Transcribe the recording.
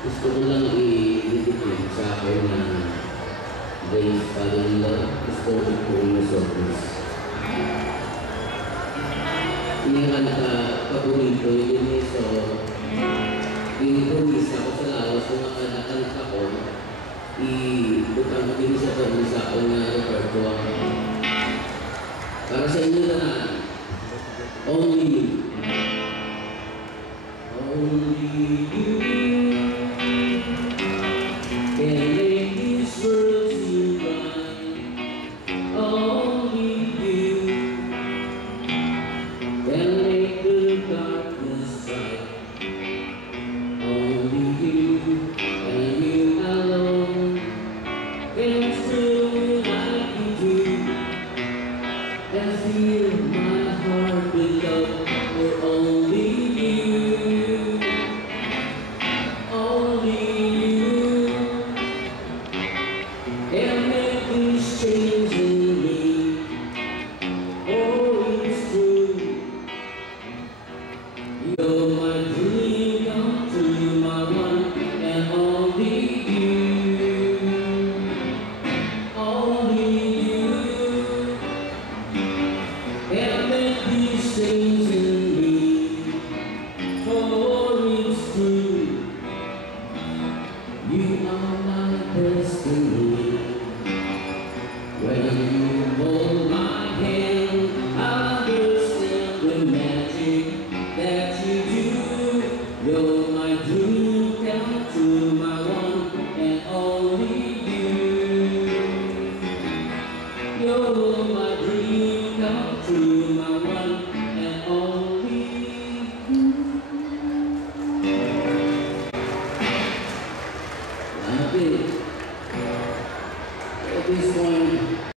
Gusto ko lang i-indicate sa akin na based pa rin lang gusto ko po yung surface. Inikanta paborito yun eh, so pinipumisa ko sa lawas kung nakakanta ko ibutang ko din sa pumisa ko na repertoire. Para sa inyo na only you. Only you can make this world seem right. Only you can make the darkness bright. Only you and you alone can thrill me like you do, and fill my heart with love for only you. Only you can make these changes in me. Oh, it's true. You're my dream come true, my one and only you. Only you can make these things in me. For it's true. You are my destiny. When you hold my hand, I understand the magic that you do. You're my dream come true, my one and only you. You're my dream come true, my one and only you. At this point,